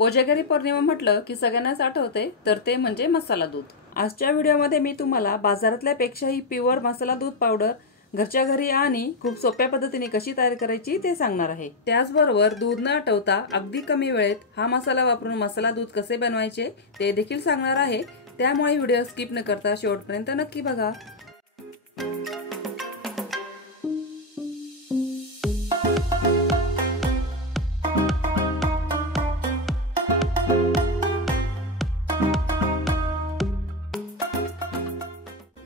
कोजागरी पौर्णिमा म्हटलं की सगळ्यांनाच आठवते तर ते म्हणजे मसाला दूध। आजच्या व्हिडिओमध्ये मी तुम्हाला बाजारातल्या पेक्षाही प्युअर मसाला दूध पावडर घरच्या घरी आणि खूप सोप्या पद्धतीने कशी तयार करायची ते सांगणार आहे। त्याचबरोबर दूध न आटवता अगदी कमी वेळेत हा मसाला वापरून मसाला दूध कसे बनवायचे ते देखील सांगणार आहे। त्यामुळे व्हिडिओ स्किप न करता शेवटपर्यंत नक्की बघा।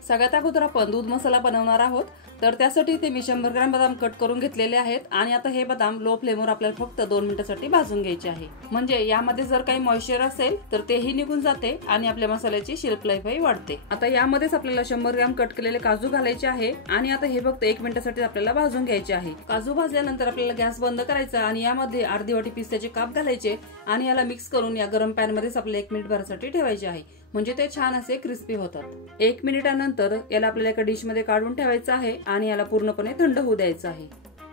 सगळ्यात अगोदर आपण दूध मसाला बनवणार आहोत, तर त्यासाठी इथे मी 100 ग्रॅम बदाम कट करून घेतलेले आहेत आणि आता हे बदाम लो फ्लेमवर आपल्याला फक्त 2 मिनिटांसाठी भाजून घ्यायचे आहे। म्हणजे यामध्ये जर काही मॉइश्चर असेल तर तेही निघून जाते आणि आपल्या मसाल्याची शेल्फ लाईफही वाढते। आता यामध्येच आपल्याला 100 ग्रॅम कट केलेले काजू घालायचे आहे आणि आता हे फक्त 1 मिनिटासाठी आपल्याला भाजून घ्यायचे आहे। काजू भाजल्यानंतर आपल्याला गॅस बंद करायचा आणि यामध्ये अर्धी वाटी पिस्त्याचे काप घालायचे आणि याला मिक्स करून या गरम पॅन मध्येच आपल्याला 1 मिनिट भरासाठी ठेवायचे आहे, म्हणजे ते छान असे क्रिस्पी होतात। 1 मिनिटानंतर याला आपल्याला एका डिश मध्ये काढून ठेवायचं आहे आणि याला पूर्णपणे थंड होऊ द्यायचं आहे।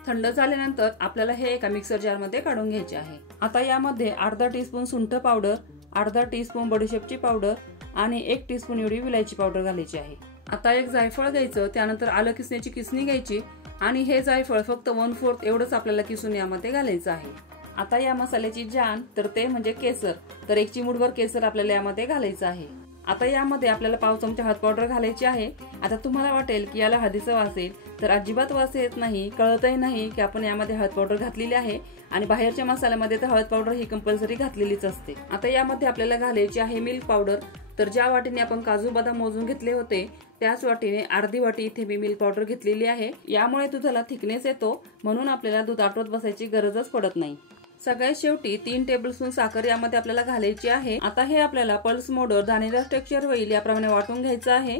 थंड झाल्यानंतर आपल्याला हे एका मिक्सर जार मध्ये काढून घ्यायचे आहे। आता यामध्ये अर्धा टीस्पून सुंठ पावडर, अर्धा टीस्पून बडीशेपची पावडर आणि 1 टीस्पून एवढी विलायची पावडर घालायची आहे। आता एक जायफळ घ्यायचं, त्यानंतर आलं किसण्याची किसणी घ्यायची आणि हे जायफळ फक्त 1/4 एवढंच आपल्याला किसून यामध्ये घालायचं आहे। आता या मसाल्याची जान तर ते म्हणजे केसर, तर 1 चिमूटभर केसर आपल्याला यामध्ये घालायचं आहे। आता यामध्ये आपल्याला पाव चमचा हळद पावडर घालायची आहे। आता तुम्हाला वाटेल की याला हळदीचा वास येईल, तर अजिबात वास येत नाही, कळतही नाही की आपण यामध्ये हळद पावडर घातलेली आहे आणि बाहेरच्या मसाल्यामध्ये तर हळद पावडर ही कंपल्सरी घातलेलीच असते। आता यामध्ये आपल्याला घालायची आहे मिल्क पावडर, तर ज्या वाटीने आपण काजू बदाम मोजून घेतले होते त्याच वाटीने अर्धी वाटी इथे मी मिल्क पावडर घेतलेली आहे। यामुळे दुधाला थिकनेस येतो, म्हणून आपल्याला दूध आटवत बसायची गरजच पडत नाही। सगळ्यात शेवटी 3 टेबलस्पून साखर यामध्ये आपल्याला घालायची आहे। आता हे आपल्याला पल्स मोडवर दाणेदार टेक्स्चर होईल याप्रमाणे वाटून घ्यायचं आहे।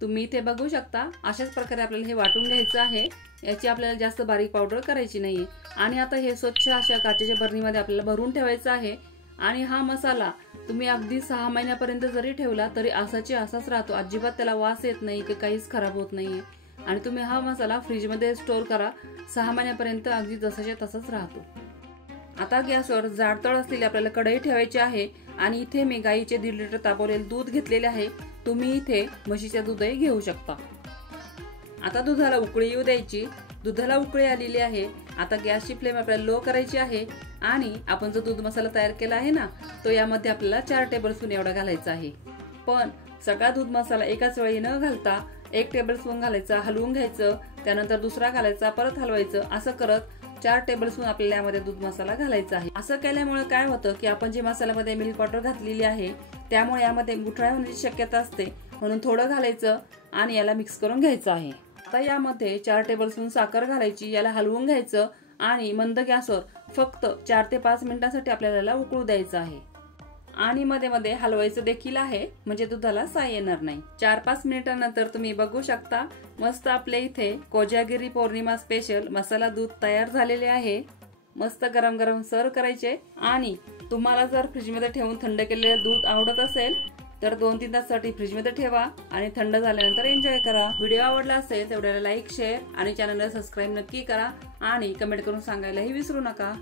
तुम्ही इथे बघू शकता, अशाच प्रकारे आपल्याला हे वाटून घ्यायचं आहे। याची आपल्याला जास्त बारीक पावडर करायची नाही आणि आता हे स्वच्छ अशा काचेच्या बरणीमध्ये आपल्याला भरून ठेवायचं आहे। आणि हा मसाला तुम्ही अगदी 6 महिन्यापर्यंत जरी ठेवला तरी असाची असाच राहतो, अजिबात त्याला वास येत नाही की काहीच खराब होत नाहीये। आणि तुम्ही हा मसाला फ्रीज मध्ये स्टोर करा, 6 महिन्यापर्यंत अगदी जसाच्या तसाच राहतो। आता गॅसवर जाडतळ असलेली आपल्याला कढई ठेवायची आहे आणि इथे मी गाईचे 1.5 लिटर तापवलेले दूध घेतलेले आहे। तुम्ही इथे म्हशीचे दूधही घेऊ शकता। आता दुधाला उकळी येऊ द्यायची। दुधाला उकळी आलेली आहे। आता गॅसची फ्लेम आपल्याला लो करायची आहे आणि आपण जो दूध मसाला तयार केला आहे ना, तो यामध्ये आपल्याला 4 टेबलस्पून एवढा घालायचा आहे। पण सगळा दूध मसाला एकाच वेळी न घालता 1 टेबलस्पून घालायचा, हलवून घ्यायचं, त्यानंतर दुसरा घालायचा, परत हलवायचं, असं करत 4 टेबलस्पून आपल्याला यामध्ये दूध मसाला घालायचा आहे। असं केल्यामुळे काय होतं की आपण जे मसाल्यामध्ये मिल्क पावडर घातलेली आहे त्यामुळे यामध्ये गुठळ्या होण्याची शक्यता असते, म्हणून थोडं घालायचं आणि याला मिक्स करून घ्यायचं आहे। आता यामध्ये 4 टेबलस्पून साखर घालायची, याला हलवून घ्यायचं आणि मंद गॅसवर फक्त 4 ते 5 मिनिटांसाठी आपल्याला याला उकळू द्यायचं आहे आणि मध्ये मध्ये हलवायचं देखील आहे, म्हणजे दुधाला साय येणार नाही। 4-5 मिनिटांनंतर तुम्ही बघू शकता मस्त आपले इथे कोजागिरी पौर्णिमा स्पेशल मसाला दूध तयार झालेले आहे। मस्त गरम गरम सर्व करायचे आणि तुम्हाला जर फ्रीज मध्ये ठेवून थंड केलेले दूध आवडत असेल तर 2-3 तासासाठी फ्रीज मध्ये ठेवा आणि थंड झाल्यानंतर एन्जॉय करा। व्हिडिओ आवडला असेल तेवढ्याला लाईक, शेअर आणि चॅनलला सबस्क्राईब नक्की करा आणि कमेंट करून सांगायलाही विसरू नका।